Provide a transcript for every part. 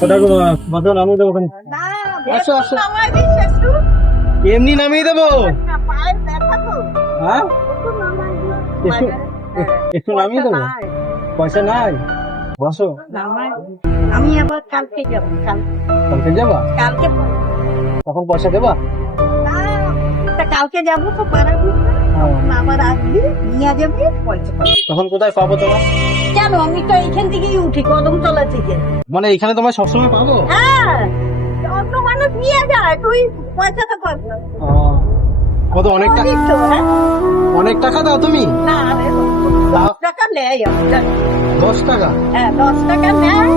ঠাকুমা বসো, নামিয়ে দেবো। আসো আসো, এমনি নামিয়ে দেবো। হ্যাঁ একটু নামিয়ে দেবো, পয়সা নাই। বসো। আমি আবার কালকে যাবো। কালকে যাবা? কালকে তখন পয়সা দেবা? কালকে যাবো তো পাড়ার আবার আসবি নিয়ে যাবি পয়সা। তখন কোথায় পাবো তোমার? কেন আমি তো এইখান থেকেই উঠি, কদমতলা থেকে। মানে এখানে তোমার সবসময় পাবো? হ্যাঁ, অন্য মানুষ নিয়ে যায়, তুই পয়সাটা পাবি। কত? অনেক টাকা? অনেক টাকা দাও তুমি? না রে, 10 টাকা নেয়। 10 টাকা? হ্যাঁ 10 টাকা নেয়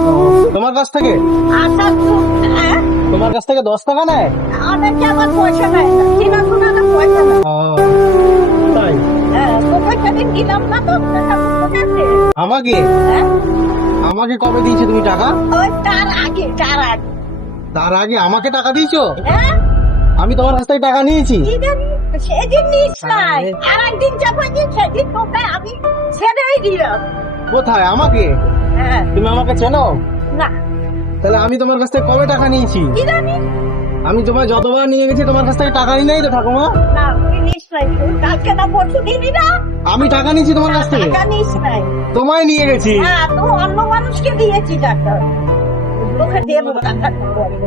তোমার কাছ থেকে? আচ্ছা। হ্যাঁ, তোমার কাছ থেকে 10 টাকা নেয়? অনেকে আবার পয়সা নেয় না, চিনা শোনা না পয়সা নেয়। তাই? হ্যাঁ, তোকে সেদিন দিলাম না 10 টাকা মনে আছে? আমাকে? হ্যাঁ, আমাকে কবে দিয়েছো তুমি টাকা? ওই তার আগে। তার আগে আমাকে টাকা দিয়েছো? হ্যাঁ, আমি তোমার কাছ থেকে টাকা নিয়েছি? কি জানি সেদিন নিস নাই, আর একদিন যাবো, সেদিন তোকে আমি ছেড়েই দিলাম। কোথায়? আমাকে? হ্যাঁ, তুমি আমাকে চেনো? না তাহলে আমি তোমার কাছ থেকে কবে টাকা নিয়েছি? কি জানি। আমি তোমায় যতবার নিয়ে গেছি তোমার কাছ থেকে টাকা নিই নাই তো ঠাকুমা? না তুই নিস নাই, তুই কালকে না পরশু দিলি না? আমি টাকা নিয়েছি তোমার কাছ থেকে? টাকা নিস নাই। তোমায় নিয়ে গেছি। হ্যাঁ, তুই অন্য মানুষকে দিয়েছি টাকা, তোকে দেবো টাকা।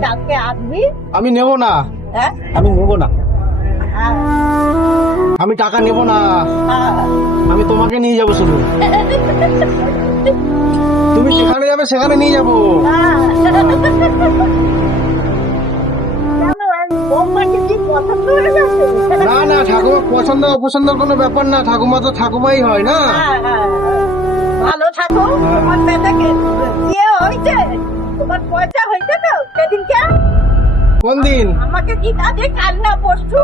কালকে আসবি। আমি নেব না। হ্যাঁ, আমি নেব না, হ্যাঁ, আমি টাকা নেব না। হ্যাঁ। আমি তোমাকে নিয়ে যাব শুধু। তুমি যেখানে যাবে সেখানে নিয়ে যাব। বৌমাকে কি পছন্দ হয়ে গেছে? না না ঠাকুমা, পছন্দ অপছন্দের কোনো ব্যাপার না, ঠাকুমা তো ঠাকুমাই হয় না। ভালো থাকো। তোমার বেটাকে বিয়ে হয়েছে, তোমার পয়সা হয়েছে তো সেদিনকে? কোন দিন? আমাকে কি কাজে কান্না পড়ছু?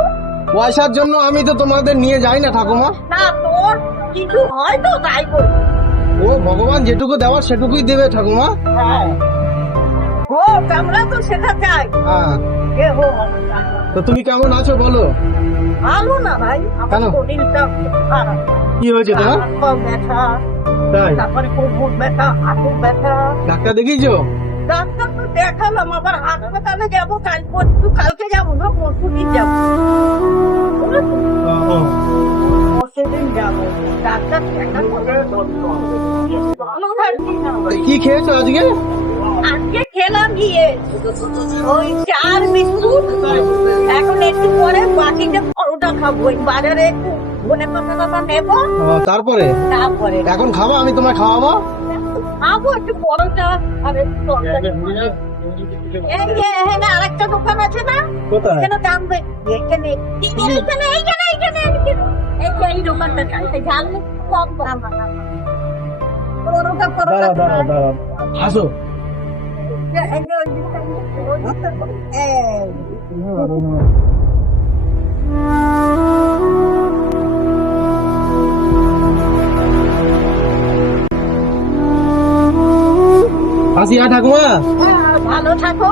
পয়সার জন্য আমি তো তোমাদের নিয়ে যাই না ঠাকুমা। না তোর কিছু হয় তো তাই বল। ও ভগবান যেটুকু দেওয়ার সেটুকুই দেবে ঠাকুমা। হ্যাঁ, ও আমরা তো সেটা চাই। হ্যাঁ, এ হো, তো তুমি কেমন আছো বলো? ভালো না ভাই, আমার কেন? শরীরটা খারাপ। কি হয়েছে তোমার? হাত পা ব্যথা, তাই? তারপরে কোমর ব্যথা, হাঁটু ব্যথা। ডাক্তার দেখিয়েছো? ডাক্তার তো দেখালাম, আবার হাসপাতালে যাবো কালকে যাবো না, পরশু দিন যাবো। পরশু দিন যাবো, ডাক্তার দেখা করে। কি খেয়েছো আজকে? আজকে খেলাম গিয়ে ওই 4 বিস্কুট, এখন একটু পরে বাকিটা পরোটা খাবো। ওই বাজারে একটু ধনে পাতা নেবো, তারপরে তারপরে এখন খাবা? আমি তোমায় খাওয়াবো। খাবো একটু পরোটা আর একটু তরকারি। এই যে এখানে আরেকটা দোকান আছে না, কোথায়? এখানে দাম এখানে এই দোকানটা ঝাল কম দাম। পরোটা দাঁড়া দাঁড়া দাঁড়া, আসো। আসি ঠাকুমা। ভালো থাকো।